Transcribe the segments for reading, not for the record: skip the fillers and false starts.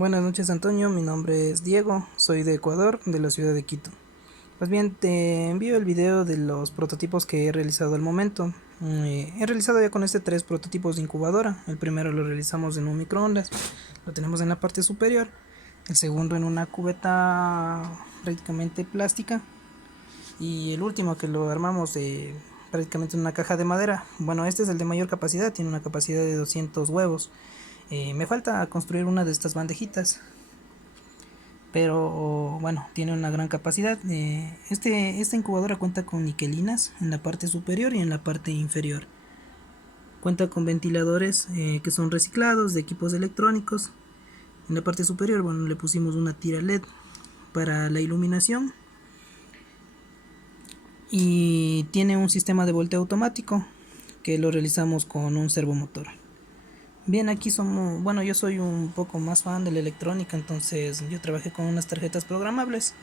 Buenas noches, Antonio, mi nombre es Diego, soy de Ecuador, de la ciudad de Quito. Pues bien, te envío el video de los prototipos que he realizado al momento. He realizado ya con este 3 prototipos de incubadora. El primero lo realizamos en un microondas, lo tenemos en la parte superior. El segundo en una cubeta prácticamente plástica. Y el último que lo armamos prácticamente en una caja de madera. Bueno, este es el de mayor capacidad, tiene una capacidad de 200 huevos. Me falta construir una de estas bandejitas, pero bueno, tiene una gran capacidad. Esta incubadora cuenta con niquelinas en la parte superior y en la parte inferior. Cuenta con ventiladores que son reciclados de equipos electrónicos. En la parte superior, bueno, le pusimos una tira LED para la iluminación y tiene un sistema de volteo automático que lo realizamos con un servomotor. Bien, aquí somos, bueno, yo soy un poco más fan de la electrónica, entonces yo trabajé con unas tarjetas programables.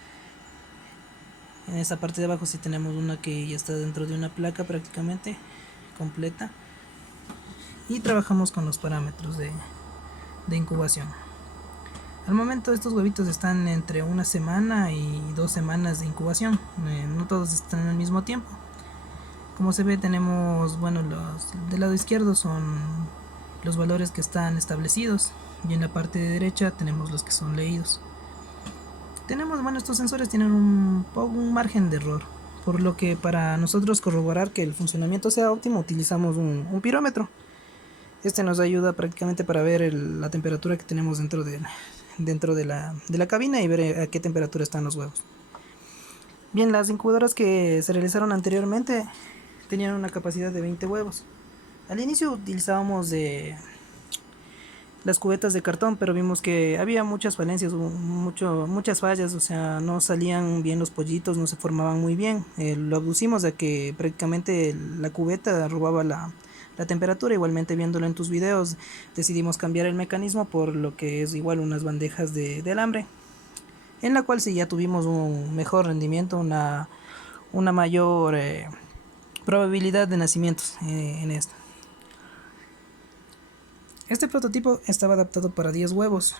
En esta parte de abajo sí tenemos una que ya está dentro de una placa prácticamente completa. Y trabajamos con los parámetros de incubación. Al momento estos huevitos están entre una semana y 2 semanas de incubación. No todos están al mismo tiempo. Como se ve, tenemos, bueno, los del lado izquierdo son los valores que están establecidos y en la parte de derecha tenemos los que son leídos. Tenemos, bueno, estos sensores tienen un margen de error, por lo que para nosotros corroborar que el funcionamiento sea óptimo utilizamos un pirómetro. Este nos ayuda prácticamente para ver la temperatura que tenemos dentro de la cabina y ver a qué temperatura están los huevos. Bien, las incubadoras que se realizaron anteriormente tenían una capacidad de 20 huevos. Al inicio utilizábamos las cubetas de cartón, pero vimos que había muchas falencias, muchas fallas, o sea, no salían bien los pollitos, no se formaban muy bien. Lo abducimos de que prácticamente la cubeta robaba la temperatura. Igualmente, viéndolo en tus videos, decidimos cambiar el mecanismo por lo que es igual unas bandejas de alambre, en la cual sí ya tuvimos un mejor rendimiento, una mayor probabilidad de nacimientos en esta. Este prototipo estaba adaptado para 10 huevos.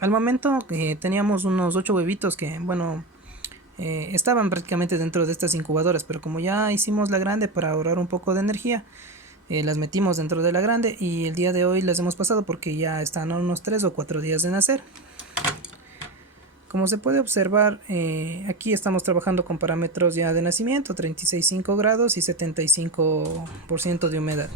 Al momento teníamos unos 8 huevitos que, bueno, estaban prácticamente dentro de estas incubadoras, pero como ya hicimos la grande para ahorrar un poco de energía, las metimos dentro de la grande y el día de hoy las hemos pasado porque ya están a unos 3 o 4 días de nacer. Como se puede observar, aquí estamos trabajando con parámetros ya de nacimiento, 36,5 grados y 75% de humedad.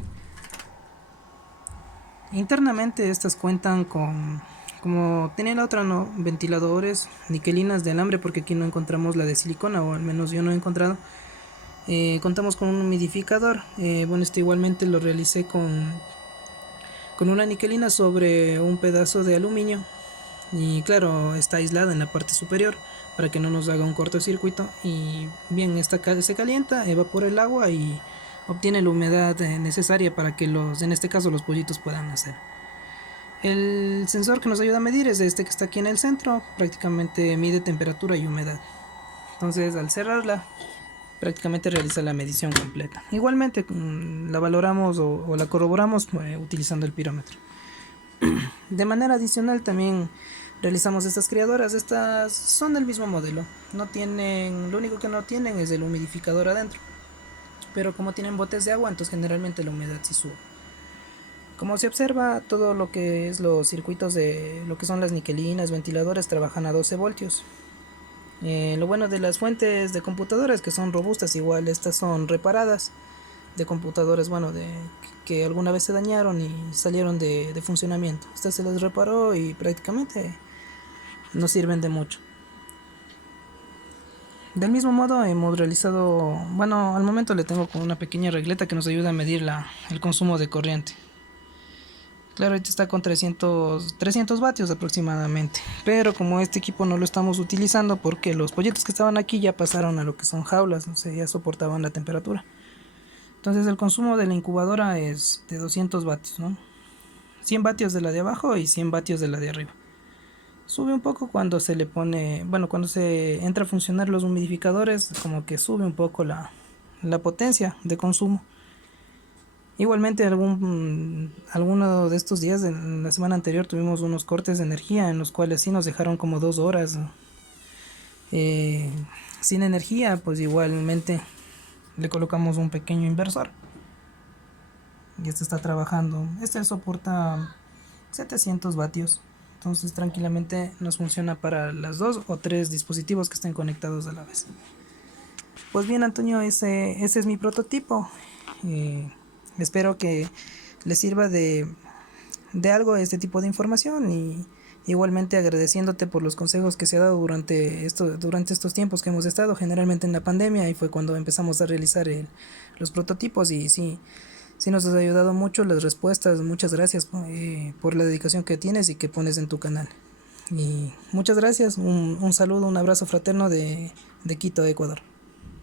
Internamente estas cuentan con, como tenía la otra, no, ventiladores, niquelinas de alambre, porque aquí no encontramos la de silicona, o al menos yo no he encontrado. Contamos con un humidificador. Bueno, este igualmente lo realicé con una niquelina sobre un pedazo de aluminio, y claro, está aislada en la parte superior para que no nos haga un cortocircuito. Y bien, esta se calienta, evapora el agua y obtiene la humedad necesaria para que en este caso los pollitos puedan nacer. El sensor que nos ayuda a medir es este que está aquí en el centro, prácticamente mide temperatura y humedad. Entonces, al cerrarla, prácticamente realiza la medición completa. Igualmente la valoramos o la corroboramos utilizando el pirómetro. De manera adicional también realizamos estas criadoras. Estas son del mismo modelo, no tienen, lo único que no tienen es el humidificador adentro, pero como tienen botes de agua, entonces generalmente la humedad sí sube. Como se observa, todo lo que es los circuitos de lo que son las niquelinas, ventiladores, trabajan a 12 voltios. Lo bueno de las fuentes de computadoras es que son robustas, igual estas son reparadas de computadoras, bueno, que alguna vez se dañaron y salieron de funcionamiento. Esta se les reparó y prácticamente no sirven de mucho. Del mismo modo hemos realizado, bueno, al momento le tengo con una pequeña regleta que nos ayuda a medir el consumo de corriente. Claro, ahorita está con 300 vatios aproximadamente, pero como este equipo no lo estamos utilizando porque los pollitos que estaban aquí ya pasaron a lo que son jaulas, no sé, ya soportaban la temperatura. Entonces el consumo de la incubadora es de 200 vatios, ¿no? 100 vatios de la de abajo y 100 vatios de la de arriba. Sube un poco cuando se le pone, bueno, cuando se entra a funcionar los humidificadores, como que sube un poco la potencia de consumo. Igualmente, alguno de estos días, de la semana anterior, tuvimos unos cortes de energía en los cuales sí nos dejaron como 2 horas eh, sin energía. Pues igualmente le colocamos un pequeño inversor y este está trabajando. Este soporta 700 vatios. Entonces tranquilamente nos funciona para las 2 o 3 dispositivos que estén conectados a la vez. Pues bien, Antonio, ese es mi prototipo. Eh, Espero que les sirva de algo este tipo de información, y igualmente agradeciéndote por los consejos que se ha dado durante estos tiempos que hemos estado, generalmente en la pandemia, y fue cuando empezamos a realizar los prototipos. Y sí, sí nos has ayudado mucho las respuestas. Muchas gracias por la dedicación que tienes y que pones en tu canal. Y muchas gracias, un saludo, un abrazo fraterno de Quito, Ecuador.